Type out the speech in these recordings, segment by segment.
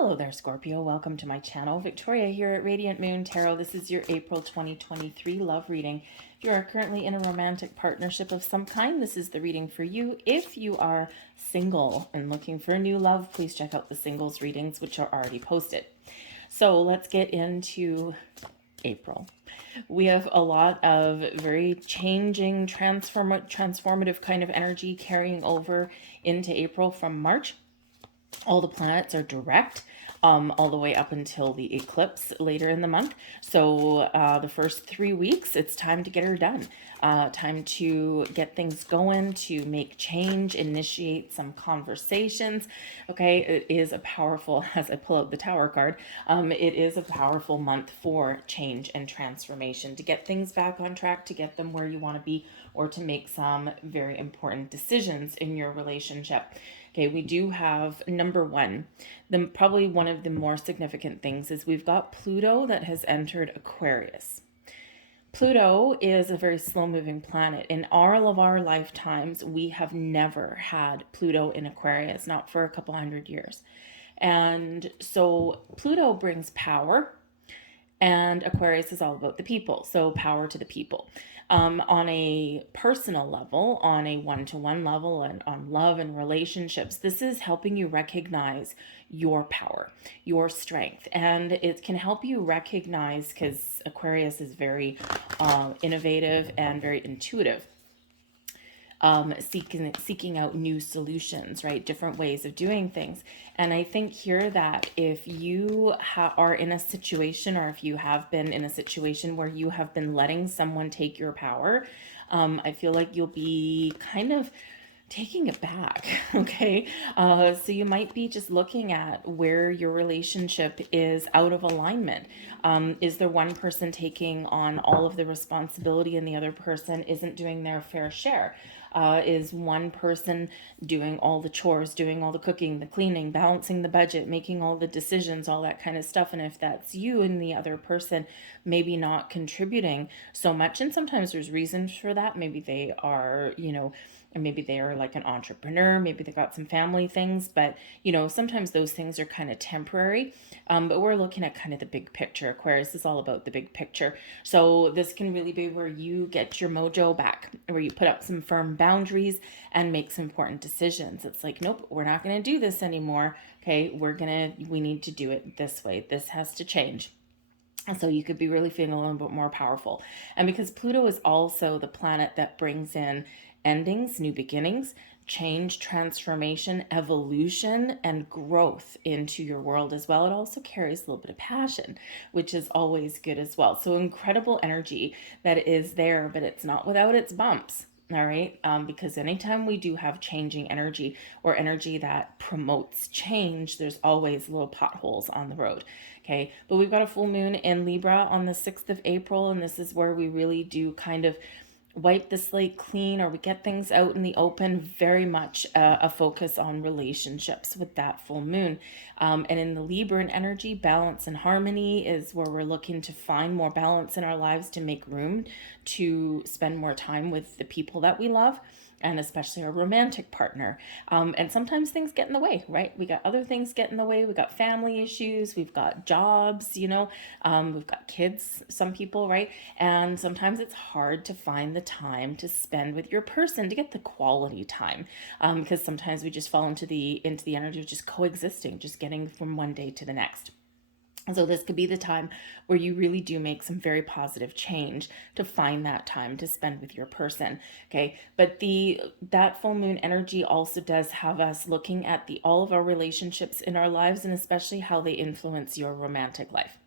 Hello there, Scorpio. Welcome to my channel. Victoria here at Radiant Moon Tarot. This is your April 2023 love reading. If you are currently in a romantic partnership of some kind, this is the reading for you. If you are single and looking for a new love, please check out the singles readings, which are already posted. So let's get into April. We have a lot of very changing, transformative kind of energy carrying over into April from March. All the planets are direct all the way up until the eclipse later in the month. So the first 3 weeks, it's time to get her done. Time to get things going, to make change, initiate some conversations. Okay, it is a powerful, as I pull out the Tower card, it is a powerful month for change and transformation, to get things back on track, to get them where you want to be, or to make some very important decisions in your relationship. Okay, we do have number one. Probably one of the more significant things is we've got Pluto that has entered Aquarius. Pluto is a very slow-moving planet. In all of our lifetimes, we have never had Pluto in Aquarius, not for a couple hundred years. And so Pluto brings power, and Aquarius is all about the people, so power to the people. On a personal level, on a one-to-one level, and on love and relationships, this is helping you recognize your power, your strength, and it can help you recognize, because Aquarius is very innovative and very intuitive. Seeking out new solutions, right? Different ways of doing things. And I think here that if you are in a situation, or if you have been in a situation where you have been letting someone take your power, I feel like you'll be kind of taking it back. Okay, so you might be just looking at where your relationship is out of alignment. Is there one person taking on all of the responsibility and the other person isn't doing their fair share? Is one person doing all the chores, doing all the cooking, the cleaning, balancing the budget, making all the decisions, all that kind of stuff? And if that's you, and the other person maybe not contributing so much, and sometimes there's reasons for that. Maybe they are, and maybe they are like an entrepreneur, maybe they got some family things, but sometimes those things are kind of temporary. But we're looking at kind of the big picture. Aquarius is all about the big picture. So this can really be where you get your mojo back, where you put up some firm boundaries and make some important decisions. It's like, nope, we're not going to do this anymore. Okay, we need to do it this way. This has to change. So you could be really feeling a little bit more powerful. And because Pluto is also the planet that brings in endings, new beginnings, change, transformation, evolution, and growth into your world as well. It also carries a little bit of passion, which is always good as well. So incredible energy that is there, but it's not without its bumps. All right, because anytime we do have changing energy, or energy that promotes change, there's always little potholes on the road. Okay, but we've got a full moon in Libra on the 6th of April, and this is where we really do kind of wipe the slate clean, or we get things out in the open. Very much a focus on relationships with that full moon. And in the Libran energy, balance and harmony is where we're looking to find more balance in our lives, to make room to spend more time with the people that we love, and especially our romantic partner. And sometimes things get in the way, right? We got other things get in the way. We got family issues. We've got jobs, we've got kids, some people, right? And sometimes it's hard to find the time to spend with your person, to get the quality time. Because sometimes we just fall into the energy of just coexisting, just getting from one day to the next. So this could be the time where you really do make some very positive change, to find that time to spend with your person. Okay, but that full moon energy also does have us looking at all of our relationships in our lives, and especially how they influence your romantic life.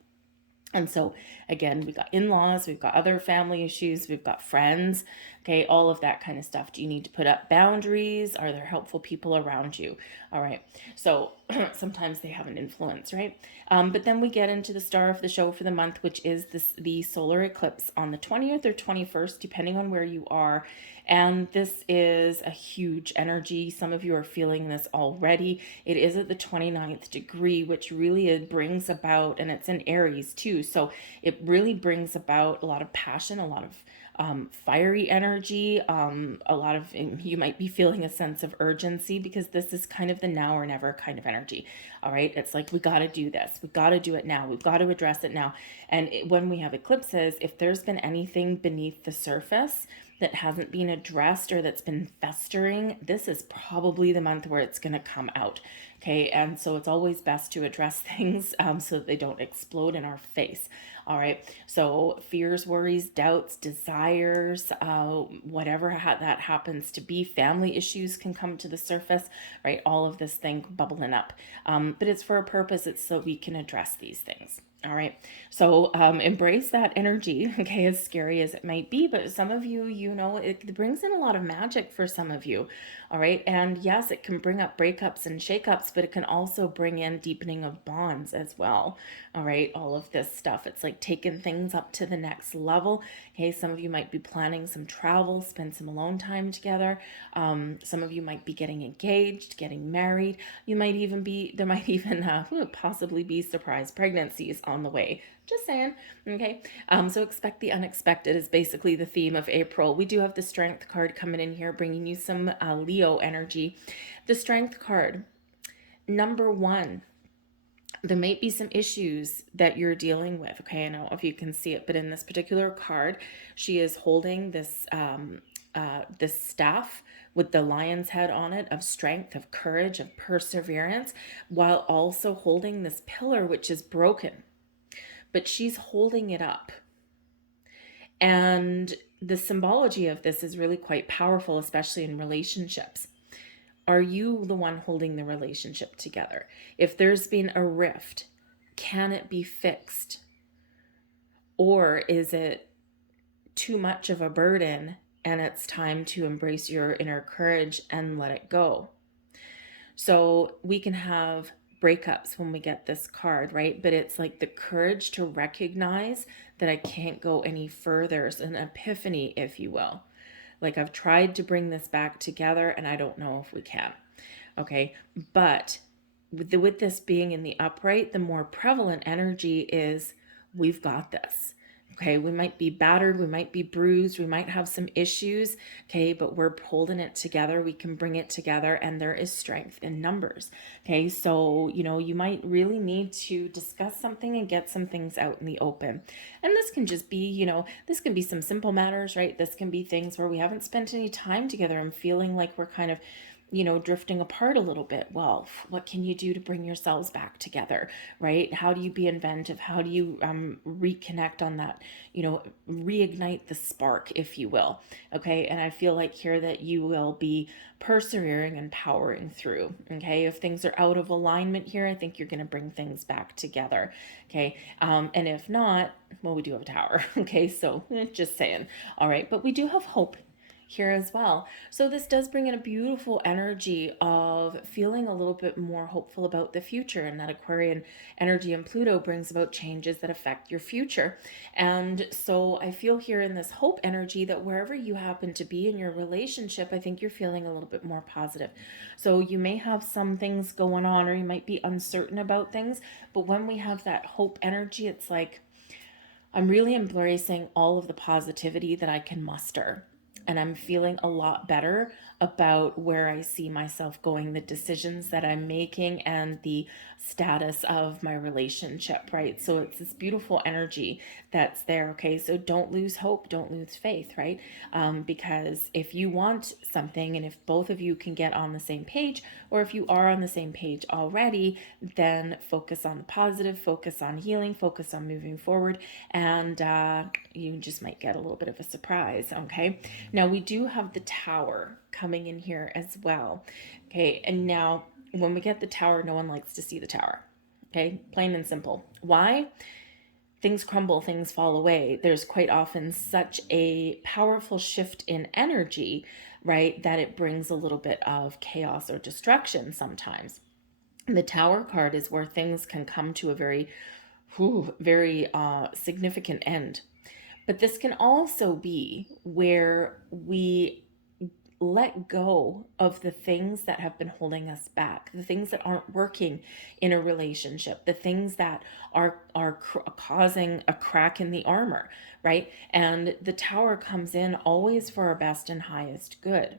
And so again, we've got in-laws, we've got other family issues, we've got friends, okay, all of that kind of stuff. Do you need to put up boundaries? Are there helpful people around you? All right, so sometimes they have an influence, right? But then we get into the star of the show for the month, which is the solar eclipse on the 20th or 21st, depending on where you are. And this is a huge energy. Some of you are feeling this already. It is at the 29th degree, which really brings about, and it's in Aries too, so it really brings about a lot of passion, a lot of fiery energy. A lot of you might be feeling a sense of urgency because this is kind of the now or never kind of energy. All right. It's like, we got to do this. We got to do it now. We've got to address it now. And when we have eclipses, if there's been anything beneath the surface that hasn't been addressed or that's been festering, this is probably the month where it's going to come out. Okay. And so it's always best to address things so that they don't explode in our face. All right. So fears, worries, doubts, desires, whatever that happens to be, family issues can come to the surface, right? All of this thing bubbling up. But it's for a purpose. It's so we can address these things. All right. So embrace that energy, okay, as scary as it might be. But some of you, it brings in a lot of magic for some of you. All right. And yes, it can bring up breakups and shakeups, but it can also bring in deepening of bonds as well. All right. All of this stuff. It's like taking things up to the next level. Okay. Some of you might be planning some travel, spend some alone time together. Some of you might be getting engaged, getting married. There might even possibly be surprise pregnancies on the way. Just saying. Okay. So expect the unexpected is basically the theme of April. We do have the Strength card coming in here, bringing you some Leo energy. The Strength card, number one, there might be some issues that you're dealing with. Okay. I don't know if you can see it, but in this particular card, she is holding this, this staff with the lion's head on it of strength, of courage, of perseverance, while also holding this pillar, which is broken, but she's holding it up. And the symbology of this is really quite powerful, especially in relationships. Are you the one holding the relationship together? If there's been a rift, can it be fixed? Or is it too much of a burden and it's time to embrace your inner courage and let it go? So we can have breakups when we get this card, right? But it's like the courage to recognize that I can't go any further. It's an epiphany, if you will. Like, I've tried to bring this back together and I don't know if we can. Okay. But with this being in the upright, the more prevalent energy is we've got this. Okay, we might be battered, we might be bruised, we might have some issues, okay, but we're holding it together. We can bring it together, and there is strength in numbers. Okay, so, you might really need to discuss something and get some things out in the open. And this can just be, this can be some simple matters, right? This can be things where we haven't spent any time together and feeling like we're kind of drifting apart a little bit. Well, what can you do to bring yourselves back together, right? How do you be inventive? How do you reconnect on that, reignite the spark, if you will. Okay. And I feel like here that you will be persevering and powering through. Okay. If things are out of alignment here, I think you're going to bring things back together. Okay. And if not, well, we do have a tower. Okay. So just saying. All right. But we do have hope here as well. So this does bring in a beautiful energy of feeling a little bit more hopeful about the future, and that Aquarian energy and Pluto brings about changes that affect your future. And so I feel here in this hope energy that wherever you happen to be in your relationship, I think you're feeling a little bit more positive. So you may have some things going on, or you might be uncertain about things, but when we have that hope energy, it's like I'm really embracing all of the positivity that I can muster. And I'm feeling a lot better about where I see myself going, the decisions that I'm making, and the status of my relationship, right? So it's this beautiful energy that's there, okay? So don't lose hope, don't lose faith, right? Because if you want something, and if both of you can get on the same page, or if you are on the same page already, then focus on the positive, focus on healing, focus on moving forward, and you just might get a little bit of a surprise, okay? Now we do have the Tower coming in here as well. Okay, and now when we get the Tower, no one likes to see the Tower. Okay, plain and simple. Why? Things crumble, things fall away. There's quite often such a powerful shift in energy, right, that it brings a little bit of chaos or destruction sometimes. The Tower card is where things can come to a very significant end. But this can also be where we let go of the things that have been holding us back, the things that aren't working in a relationship, the things that are causing a crack in the armor, right? And the Tower comes in always for our best and highest good,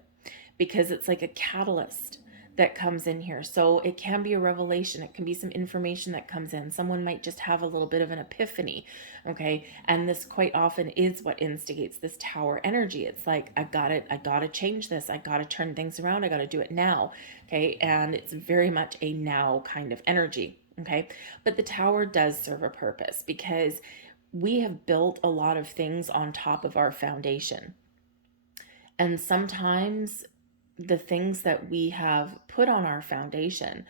because it's like a catalyst that comes in here. So it can be a revelation, it can be some information that comes in. Someone might just have a little bit of an epiphany, okay? And this quite often is what instigates this Tower energy. It's like, I gotta change this, I gotta turn things around, I gotta do it now, okay? And it's very much a now kind of energy, okay? But the Tower does serve a purpose, because we have built a lot of things on top of our foundation. And sometimes the things that we have put on our foundation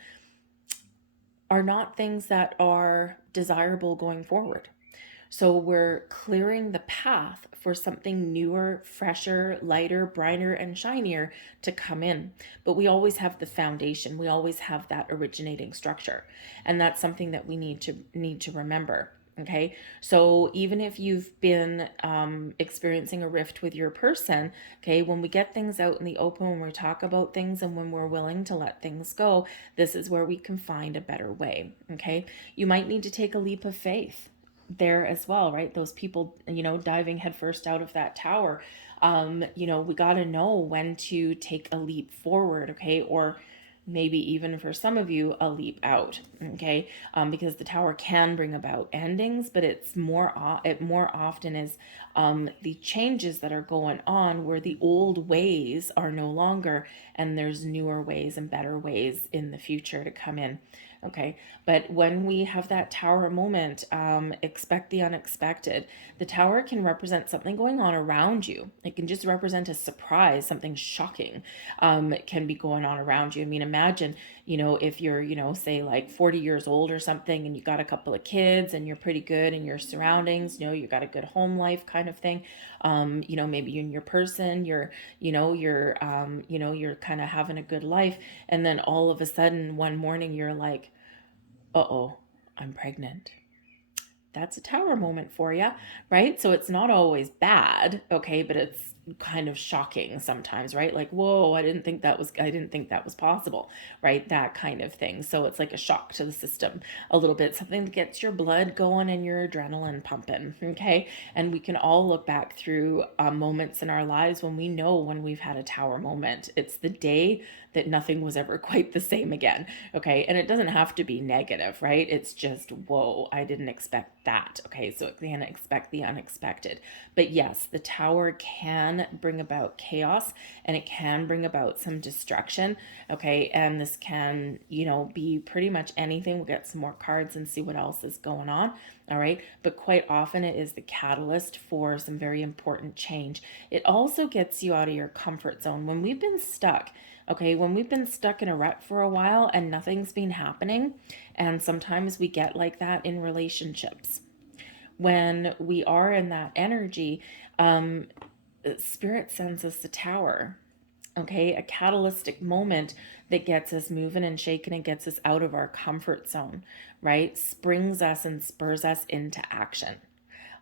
are not things that are desirable going forward. So we're clearing the path for something newer, fresher, lighter, brighter, and shinier to come in. But we always have the foundation. We always have that originating structure. And that's something that we need to remember. Okay, so even if you've been experiencing a rift with your person, okay, when we get things out in the open, when we talk about things and when we're willing to let things go, this is where we can find a better way. Okay, you might need to take a leap of faith there as well, right? Those people, diving headfirst out of that tower, we got to know when to take a leap forward, okay, or maybe even for some of you a leap out, okay, because the Tower can bring about endings, but it more often is the changes that are going on where the old ways are no longer, and there's newer ways and better ways in the future to come in. Okay, but when we have that Tower moment, expect the unexpected. The Tower can represent something going on around you. It can just represent a surprise, something shocking can be going on around you. I mean, imagine, if you're, say like 40 years old or something, and you got a couple of kids and you're pretty good in your surroundings, you got a good home life kind of thing. Maybe you and your person, you're kind of having a good life. And then all of a sudden one morning you're like, uh-oh, I'm pregnant. That's a Tower moment for you, right? So it's not always bad, okay, but it's kind of shocking sometimes, right? Like, whoa, I didn't think that was possible, right? That kind of thing. So it's like a shock to the system a little bit, something that gets your blood going and your adrenaline pumping, okay? And we can all look back through moments in our lives when we know when we've had a Tower moment. It's the day that nothing was ever quite the same again, okay? And it doesn't have to be negative, right? It's just, whoa, I didn't expect that, okay? So it can expect the unexpected. But yes, the Tower can bring about chaos, and it can bring about some destruction, okay? And this can, be pretty much anything. We'll get some more cards and see what else is going on, all right? But quite often it is the catalyst for some very important change. It also gets you out of your comfort zone. When we've been stuck, okay, when we've been stuck in a rut for a while and nothing's been happening, and sometimes we get like that in relationships. When we are in that energy, Spirit sends us the Tower, okay, a catalytic moment that gets us moving and shaking and gets us out of our comfort zone, right? Springs us and spurs us into action.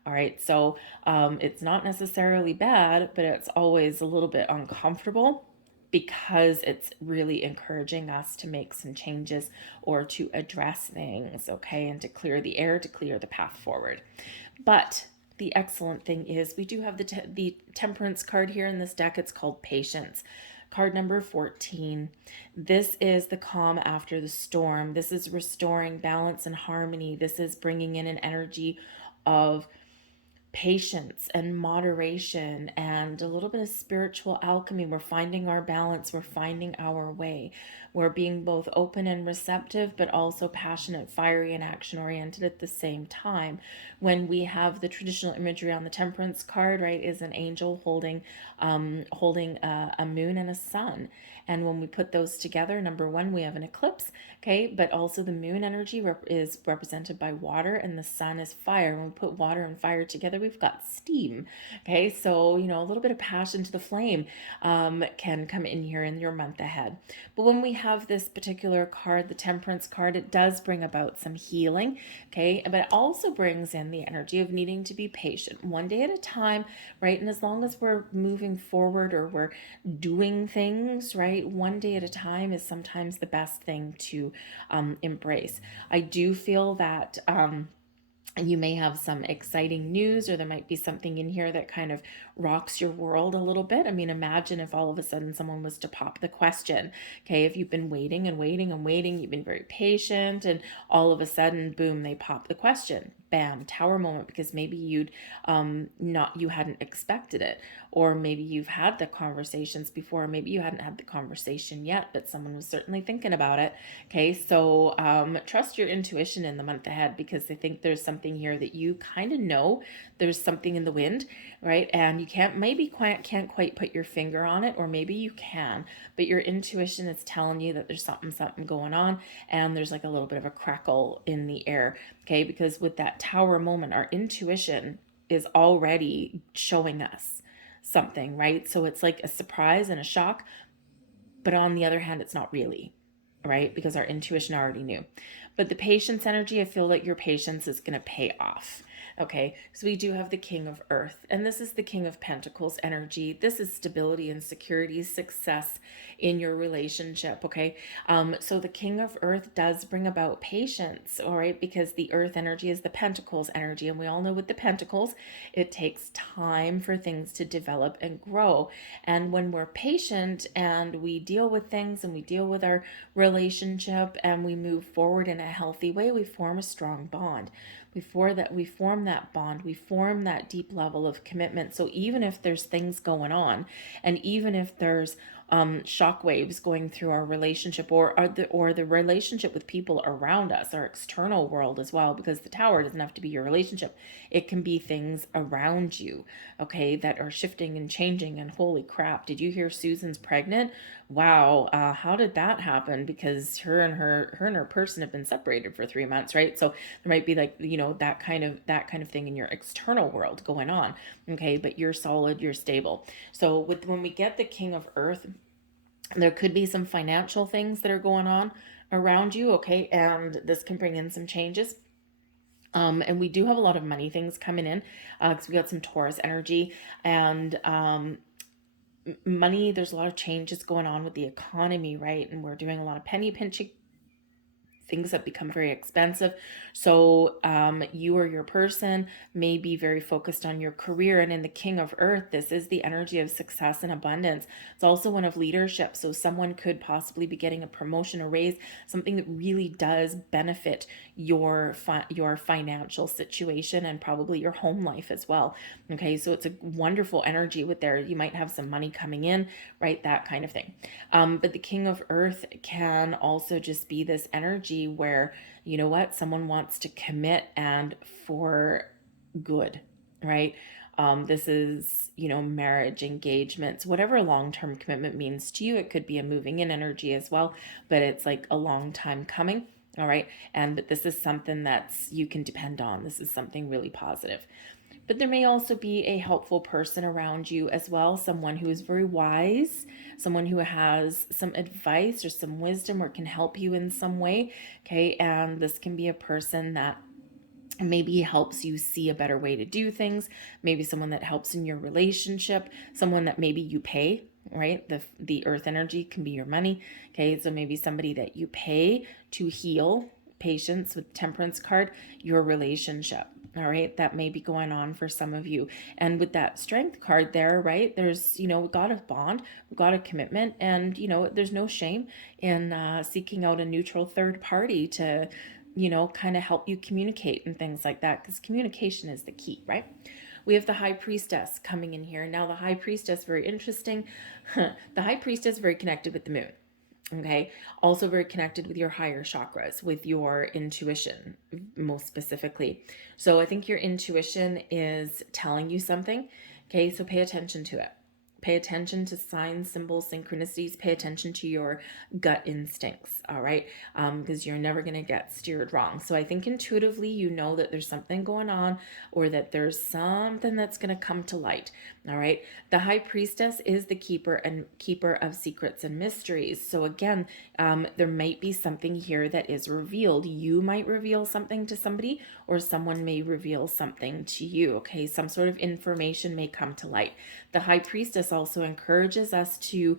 All right, so it's not necessarily bad, but it's always a little bit uncomfortable, because it's really encouraging us to make some changes or to address things, okay, and to clear the air, to clear the path forward. But the excellent thing is we do have the Temperance card here in this deck. It's called Patience. Card number 14. This is the calm after the storm. This is restoring balance and harmony. This is bringing in an energy of patience and moderation and a little bit of spiritual alchemy. We're finding our balance. We're finding our way. We're being both open and receptive, but also passionate, fiery, and action oriented at the same time. When we have the traditional imagery on the Temperance card, right, is an angel holding a moon and a sun. And when we put those together, number one, we have an eclipse, okay, but also the moon energy is represented by water, and the sun is fire. When we put water and fire together, we've got steam. Okay, so, a little bit of passion to the flame can come in here in your month ahead. But when we have this particular card, the Temperance card, it does bring about some healing. Okay, but it also brings in the energy of needing to be patient, one day at a time, right? And as long as we're moving forward or we're doing things, right, one day at a time is sometimes the best thing to embrace. I do feel that you may have some exciting news, or there might be something in here that kind of rocks your world a little bit. I mean, imagine if all of a sudden someone was to pop the question. Okay, if you've been waiting and waiting and waiting, you've been very patient, and all of a sudden, boom, they pop the question. Bam, tower moment, because maybe you hadn't expected it, or maybe you've had the conversations before, maybe you hadn't had the conversation yet, but someone was certainly thinking about it. Okay, so trust your intuition in the month ahead, because I think there's something here that you kind of know there's something in the wind, right? And you can't quite put your finger on it, or maybe you can, but your intuition is telling you that there's something going on, and there's like a little bit of a crackle in the air. Okay, because with that tower moment, our intuition is already showing us something, right? So it's like a surprise and a shock, but on the other hand, it's not really, right? Because our intuition already knew. But the patience energy, I feel like your patience is going to pay off. Okay, so we do have the King of Earth, and this is the King of Pentacles energy. This is stability and security, success in your relationship. Okay, so the King of Earth does bring about patience, all right, because the Earth energy is the Pentacles energy, and we all know with the Pentacles, it takes time for things to develop and grow. And when we're patient and we deal with things and we deal with our relationship and we move forward in a healthy way, we form a strong bond. Before that, we form that bond, we form that deep level of commitment. So even if there's things going on, and even if there's shock waves going through our relationship, or the relationship with people around us, our external world as well, because the tower doesn't have to be your relationship. It can be things around you, okay, that are shifting and changing. And holy crap, did you hear Susan's pregnant? Wow, how did that happen? Because her and her person have been separated for 3 months, right? So there might be like, that kind of thing in your external world going on. Okay, but you're solid, you're stable. So when we get the King of Earth, there could be some financial things that are going on around you. Okay, and this can bring in some changes. And we do have a lot of money things coming in, because we got some Taurus energy, and money, there's a lot of changes going on with the economy, right? And we're doing a lot of penny pinching, things that become very expensive. So you or your person may be very focused on your career. And in the King of Earth, this is the energy of success and abundance. It's also one of leadership. So someone could possibly be getting a promotion or raise, something that really does benefit your financial situation and probably your home life as well. Okay, so it's a wonderful energy with there. You might have some money coming in, right? That kind of thing. But the King of Earth can also just be this energy where, you know what, someone wants to commit, and for good, right? This is, marriage, engagements, whatever long-term commitment means to you. It could be a moving in energy as well, but it's like a long time coming. All right. And this is something that's you can depend on. This is something really positive. But there may also be a helpful person around you as well, someone who is very wise, someone who has some advice or some wisdom or can help you in some way. Okay, and this can be a person that maybe helps you see a better way to do things, maybe someone that helps in your relationship, someone that maybe you pay, right? The earth energy can be your money. Okay, so maybe somebody that you pay to heal, patience with Temperance card, your relationship. All right, that may be going on for some of you. And with that Strength card there, right, there's, we got a bond, we got a commitment, and, there's no shame in seeking out a neutral third party to, kind of help you communicate and things like that, because communication is the key, right? We have the High Priestess coming in here. Now, the High Priestess, very interesting. The High Priestess very connected with the moon. Okay, also very connected with your higher chakras, with your intuition, most specifically. So I think your intuition is telling you something. Okay, so pay attention to it. Pay attention to signs, symbols, synchronicities. Pay attention to your gut instincts, all right? Because you're never going to get steered wrong. So I think intuitively you know that there's something going on, or that there's something that's going to come to light, all right? The High Priestess is the keeper of secrets and mysteries. So again, there might be something here that is revealed. You might reveal something to somebody, or someone may reveal something to you, okay? Some sort of information may come to light. The High Priestess also encourages us to,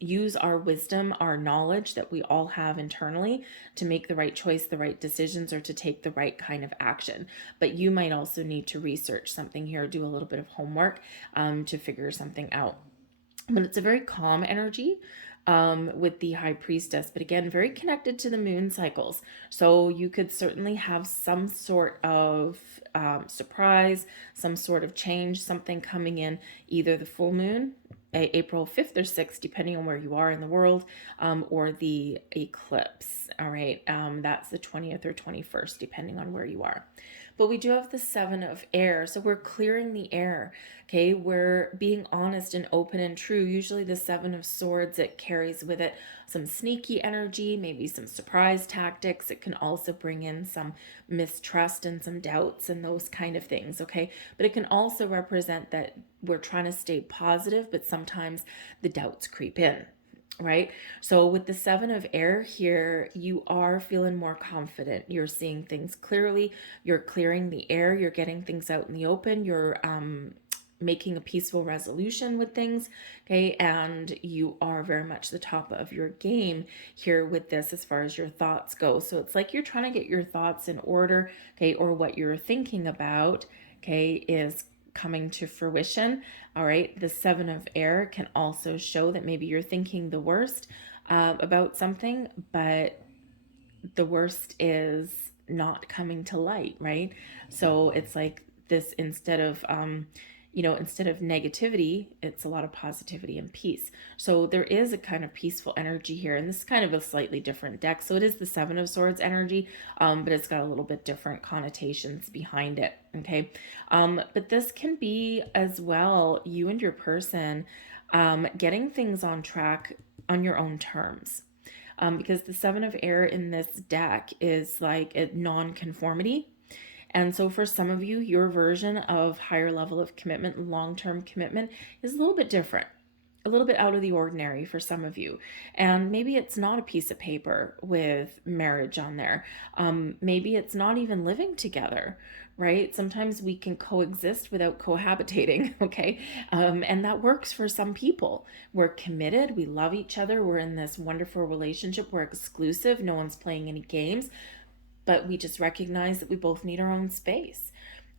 use our wisdom, our knowledge that we all have internally to make the right choice, the right decisions, or to take the right kind of action. But you might also need to research something here, do a little bit of homework to figure something out. But it's a very calm energy with the High Priestess, but again, very connected to the moon cycles. So you could certainly have some sort of surprise, some sort of change, something coming in, either the full moon, April 5th or 6th, depending on where you are in the world, or the eclipse. All right, that's the 20th or 21st, depending on where you are. But we do have the Seven of Air, so we're clearing the air, okay? We're being honest and open and true. Usually the Seven of Swords, it carries with it some sneaky energy, maybe some surprise tactics. It can also bring in some mistrust and some doubts and those kind of things, okay? But it can also represent that we're trying to stay positive, but sometimes the doubts creep in. Right? So with the Seven of Air here, you are feeling more confident. You're seeing things clearly. You're clearing the air. You're getting things out in the open. You're making a peaceful resolution with things, okay? And you are very much the top of your game here with this as far as your thoughts go. So it's like you're trying to get your thoughts in order, okay? Or what you're thinking about, okay, is coming to fruition. All right, the Seven of Air can also show that maybe you're thinking the worst about something, but the worst is not coming to light, right? So it's like this, instead of negativity, it's a lot of positivity and peace. So there is a kind of peaceful energy here, and this is kind of a slightly different deck. So it is the Seven of Swords energy, but it's got a little bit different connotations behind it, okay? But this can be as well, you and your person getting things on track on your own terms. Because the Seven of Air in this deck is like a non-conformity. And so for some of you, your version of higher level of commitment, long-term commitment, is a little bit different, a little bit out of the ordinary for some of you. And maybe it's not a piece of paper with marriage on there. Maybe it's not even living together, right? Sometimes we can coexist without cohabitating, okay? And that works for some people. We're committed, we love each other, we're in this wonderful relationship, we're exclusive, no one's playing any games, but we just recognize that we both need our own space.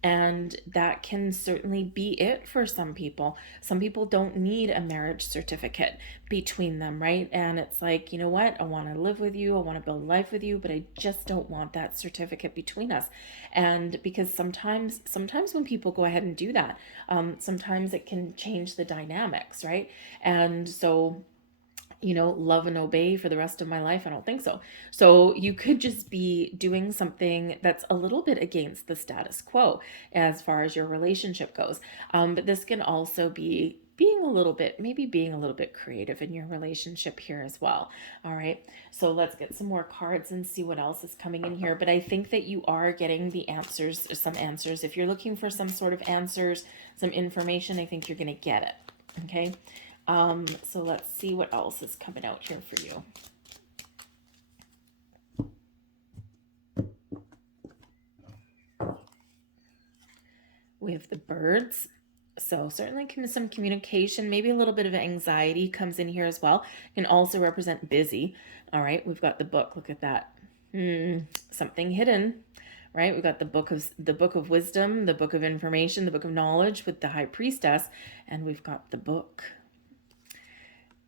And that can certainly be it for some people. Some people don't need a marriage certificate between them, right? And it's like, you know what? I want to live with you. I want to build life with you, but I just don't want that certificate between us. And because sometimes when people go ahead and do that, sometimes it can change the dynamics, right? And so, love and obey for the rest of my life? I don't think so. So you could just be doing something that's a little bit against the status quo as far as your relationship goes. But this can also be being a little bit creative in your relationship here as well. All right. So let's get some more cards and see what else is coming in here. But I think that you are getting the answers, some answers. If you're looking for some sort of answers, some information, I think you're going to get it. Okay. So let's see what else is coming out here for you. We have the Birds. So certainly some communication, maybe a little bit of anxiety comes in here as well. Can also represent busy. All right, we've got the Book. Look at that. Something hidden. Right? We've got the book of wisdom, the book of information, the book of knowledge with the High Priestess, and we've got the Book.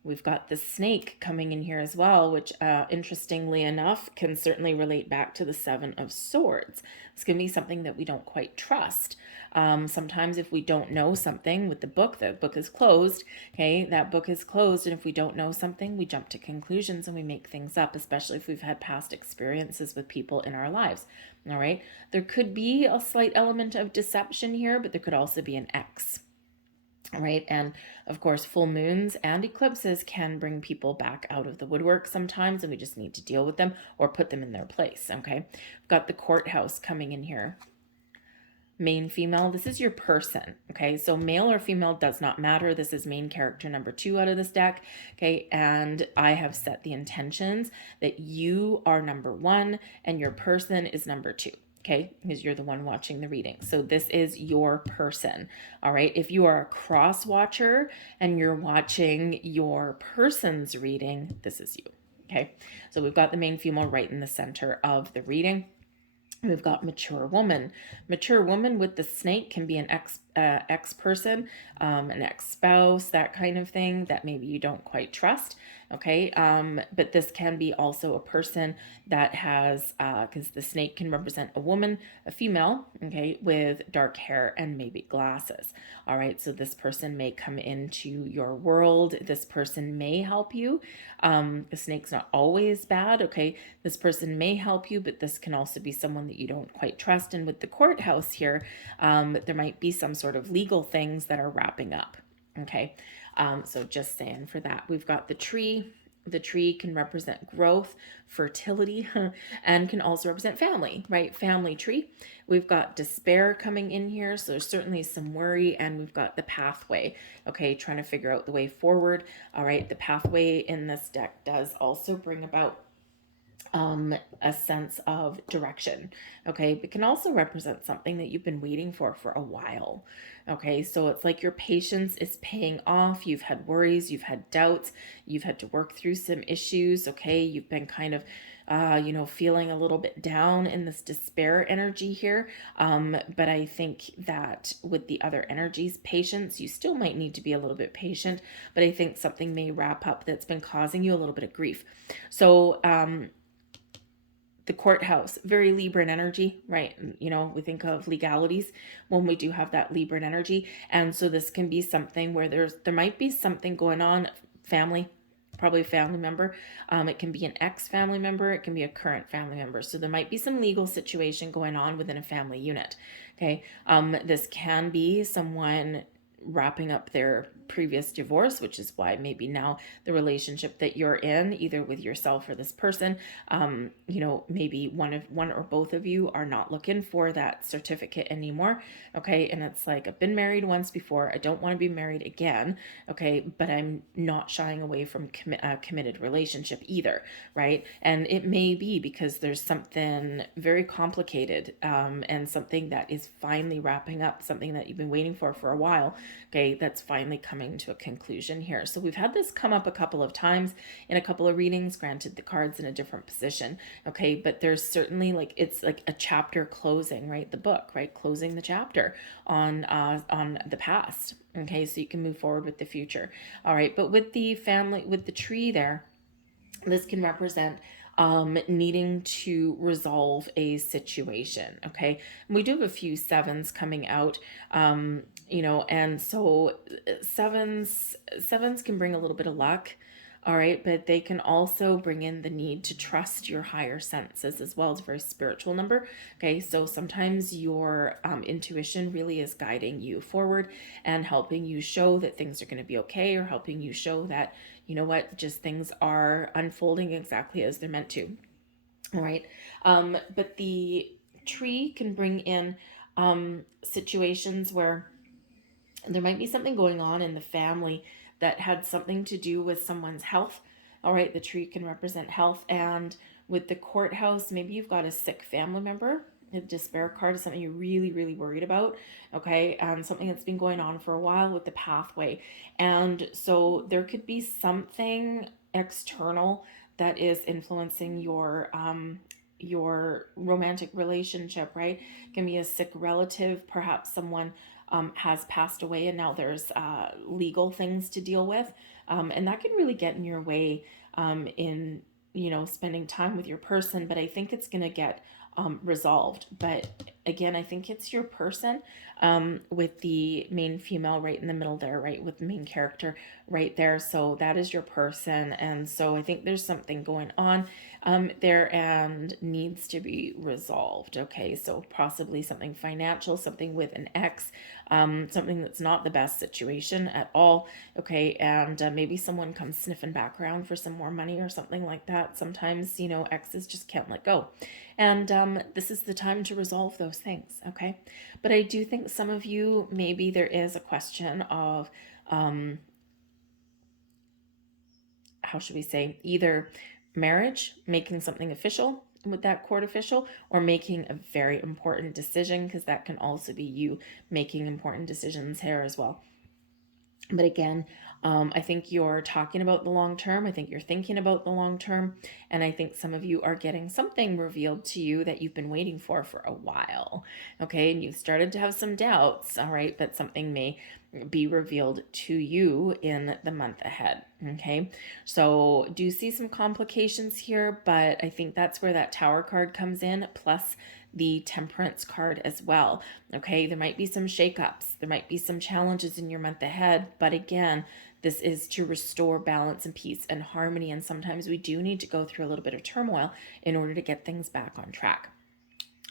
We've got the Snake coming in here as well, which interestingly enough can certainly relate back to the Seven of Swords. This can be something that we don't quite trust. Sometimes if we don't know something with the book is closed, okay? That book is closed, and if we don't know something, we jump to conclusions and we make things up, especially if we've had past experiences with people in our lives, all right? There could be a slight element of deception here, but there could also be an X. right? And of course, full moons and eclipses can bring people back out of the woodwork sometimes, and we just need to deal with them or put them in their place, okay? We've got the courthouse coming in here. Main female, this is your person, okay? So male or female does not matter. This is main character number 2 out of this deck, okay? And I have set the intentions that you are number 1 and your person is number 2. Okay, because you're the one watching the reading. So this is your person. All right. If you are a cross watcher and you're watching your person's reading, this is you. Okay. So we've got the main female right in the center of the reading. We've got mature woman. Mature woman with the snake can be an ex person, an ex-spouse, that kind of thing that maybe you don't quite trust. Okay. But this can be also a person that has, because the snake can represent a woman, a female, okay, with dark hair and maybe glasses. All right. So this person may come into your world. This person may help you. The snake's not always bad. Okay. This person may help you, but this can also be someone that you don't quite trust. And with the courthouse here, there might be some sort of legal things that are wrapping up. Okay. So just saying for that. We've got the tree. The tree can represent growth, fertility, and can also represent family, right? Family tree. We've got despair coming in here. So there's certainly some worry, and we've got the pathway, okay? Trying to figure out the way forward. All right. The pathway in this deck does also bring about a sense of direction. Okay. It can also represent something that you've been waiting for a while. Okay. So it's like your patience is paying off. You've had worries, you've had doubts, you've had to work through some issues. Okay. You've been kind of, feeling a little bit down in this despair energy here. But I think that with the other energies, patience, you still might need to be a little bit patient, but I think something may wrap up that's been causing you a little bit of grief. So, the courthouse, very Libran energy, right? We think of legalities when we do have that Libran energy. And so this can be something where there might be something going on, family, probably a family member. It can be an ex-family member. It can be a current family member. So there might be some legal situation going on within a family unit. Okay. This can be someone wrapping up their previous divorce, which is why maybe now the relationship that you're in, either with yourself or this person, maybe one or both of you are not looking for that certificate anymore. Okay. And it's like, I've been married once before. I don't want to be married again. Okay. But I'm not shying away from committed relationship either. Right. And it may be because there's something very complicated, and something that is finally wrapping up, something that you've been waiting for a while. Okay. That's finally coming to a conclusion here. So we've had this come up a couple of times in a couple of readings, granted the card's in a different position. Okay. But there's certainly it's like a chapter closing, right? The book, right? Closing the chapter on the past. Okay. So you can move forward with the future. All right. But with the family, with the tree there, this can represent needing to resolve a situation. Okay. And we do have a few sevens coming out. And so sevens can bring a little bit of luck. All right. But they can also bring in the need to trust your higher senses as well. It's a very spiritual number. Okay. So sometimes your intuition really is guiding you forward and helping you show that things are going to be okay, or helping you show that, just things are unfolding exactly as they're meant to. All right. But the tree can bring in situations where there might be something going on in the family that had something to do with someone's health. All right. The tree can represent health. And with the courthouse, maybe you've got a sick family member. A despair card is something you're really, really worried about. Okay. And something that's been going on for a while with the pathway. And so there could be something external that is influencing your romantic relationship, right? It can be a sick relative, perhaps someone has passed away and now there's legal things to deal with. And that can really get in your way in, spending time with your person. But I think it's going to get resolved. But again, I think it's your person, with the main female right in the middle there, right, with the main character right there. So that is your person. And so I think there's something going on there and needs to be resolved. Okay, so possibly something financial, something with an ex, something that's not the best situation at all. Okay, and maybe someone comes sniffing back around for some more money or something like that. Sometimes, you know, exes just can't let go. And this is the time to resolve those things. Okay, but I do think some of you, maybe there is a question of, how should we say, either marriage, making something official with that court official, or making a very important decision, because that can also be you making important decisions here as well. But again, I think you're talking about the long term. I think you're thinking about the long term. And I think some of you are getting something revealed to you that you've been waiting for a while. Okay. And you've started to have some doubts. All right. But something may be revealed to you in the month ahead. Okay. So do see some complications here, but I think that's where that Tower card comes in, plus the Temperance card as well. Okay, there might be some shakeups, there might be some challenges in your month ahead, but again, this is to restore balance and peace and harmony. And sometimes we do need to go through a little bit of turmoil in order to get things back on track.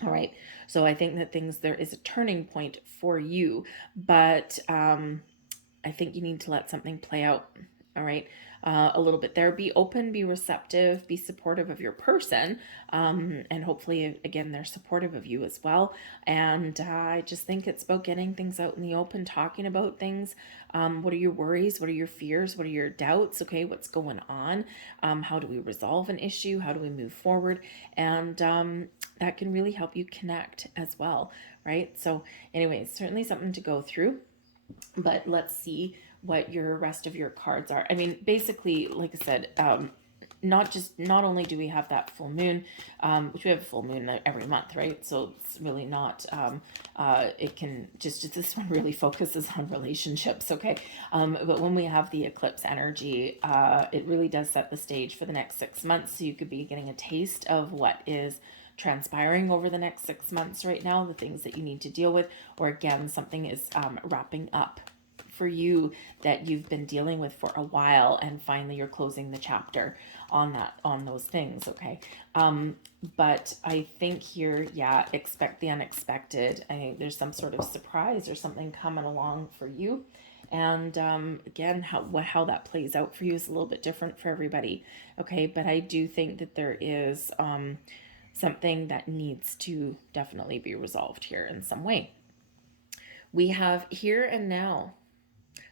All right, so I think that there is a turning point for you, but I think you need to let something play out. All right, a little bit there. Be open, be receptive, be supportive of your person, and hopefully, again, they're supportive of you as well. And I just think it's about getting things out in the open, talking about things. What are your worries? What are your fears? What are your doubts? Okay, what's going on? How do we resolve an issue? How do we move forward? And that can really help you connect as well, right? So, anyways, certainly something to go through. But let's see what your rest of your cards are. I mean, basically, like I said, not only do we have that full moon, which we have a full moon every month, right? So it's really not, it can just this one really focuses on relationships, okay? But when we have the eclipse energy, it really does set the stage for the next 6 months. So you could be getting a taste of what is transpiring over the next 6 months right now, the things that you need to deal with, or again, something is wrapping up for you that you've been dealing with for a while, and finally you're closing the chapter on those things. Okay, but I think here, yeah, expect the unexpected. I think there's some sort of surprise or something coming along for you. And again, how that plays out for you is a little bit different for everybody. Okay, but I do think that there is something that needs to definitely be resolved here in some way. We have here and now.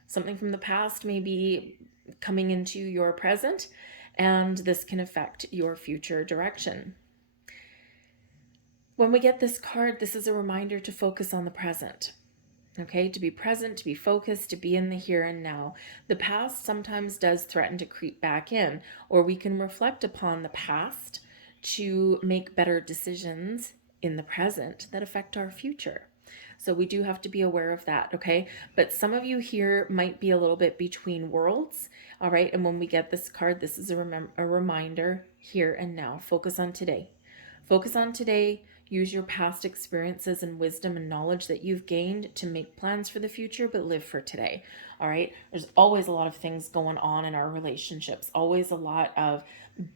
Something from the past may be coming into your present, and this can affect your future direction. When we get this card, this is a reminder to focus on the present. Okay, to be present, to be focused, to be in the here and now. The past sometimes does threaten to creep back in, or we can reflect upon the past to make better decisions in the present that affect our future. So we do have to be aware of that, okay? But some of you here might be a little bit between worlds, all right? And when we get this card, this is a reminder here and now. Focus on today. Focus on today. Use your past experiences and wisdom and knowledge that you've gained to make plans for the future, but live for today, all right? There's always a lot of things going on in our relationships, always a lot of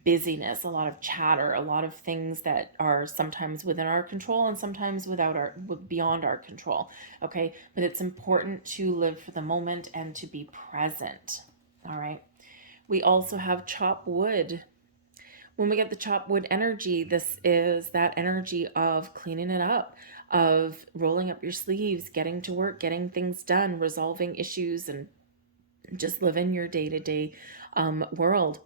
busyness, a lot of chatter, a lot of things that are sometimes within our control and sometimes beyond our control. Okay, but it's important to live for the moment and to be present. All right, we also have chop wood. When we get the chop wood energy, this is that energy of cleaning it up, of rolling up your sleeves, getting to work, getting things done, resolving issues, and just living your day-to-day world.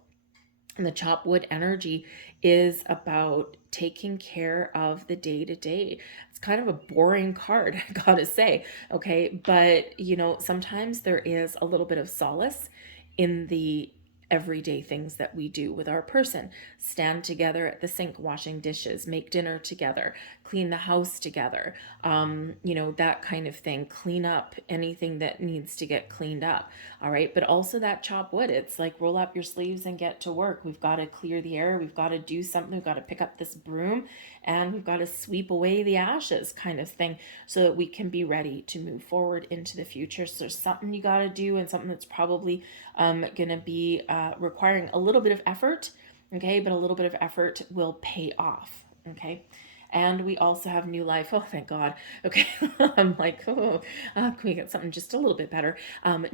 And the chop wood energy is about taking care of the day to day. It's kind of a boring card, I gotta say. Okay, but you know, sometimes there is a little bit of solace in the everyday things that we do with our person. Stand together at the sink washing dishes, make dinner together, clean the house together, that kind of thing. Clean up anything that needs to get cleaned up. All right. But also that chop wood. It's like roll up your sleeves and get to work. We've got to clear the air. We've got to do something. We've got to pick up this broom and we've got to sweep away the ashes kind of thing so that we can be ready to move forward into the future. So there's something you got to do and something that's probably going to be requiring a little bit of effort. Okay. But a little bit of effort will pay off. Okay. And we also have new life. Oh, thank God. Okay. I'm like, can we get something just a little bit better?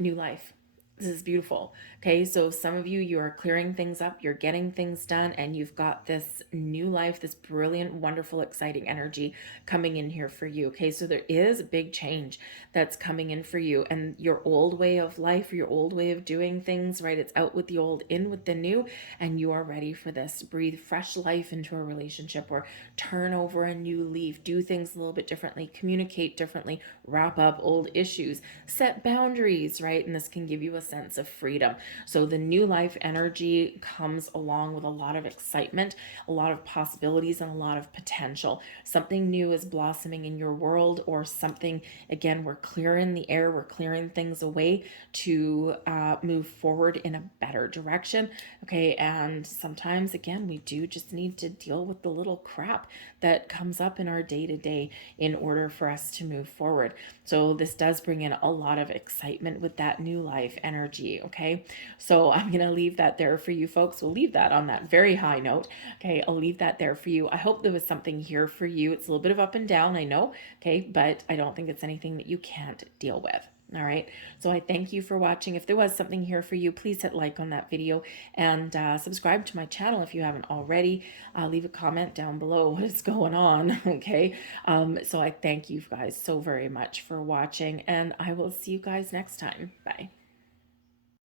New life. This is beautiful. Okay, so some of you are clearing things up, you're getting things done, and you've got this new life, this brilliant, wonderful, exciting energy coming in here for you. Okay, so there is a big change that's coming in for you, and your old way of life, your old way of doing things, right? It's out with the old, in with the new, and you are ready for this. Breathe fresh life into a relationship or turn over a new leaf, do things a little bit differently, communicate differently, wrap up old issues, set boundaries, right? And this can give you a sense of freedom. So the new life energy comes along with a lot of excitement, a lot of possibilities, and a lot of potential. Something new is blossoming in your world, or something, again, we're clearing the air, we're clearing things away to move forward in a better direction. Okay, and sometimes, again, we do just need to deal with the little crap that comes up in our day-to-day in order for us to move forward. So this does bring in a lot of excitement with that new life energy. Okay, so I'm going to leave that there for you folks. We'll leave that on that very high note. Okay, I'll leave that there for you. I hope there was something here for you. It's a little bit of up and down, I know. Okay, but I don't think it's anything that you can't deal with. All right, so I thank you for watching. If there was something here for you, please hit like on that video and subscribe to my channel if you haven't already. Leave a comment down below what is going on. Okay, so I thank you guys so very much for watching, and I will see you guys next time. Bye.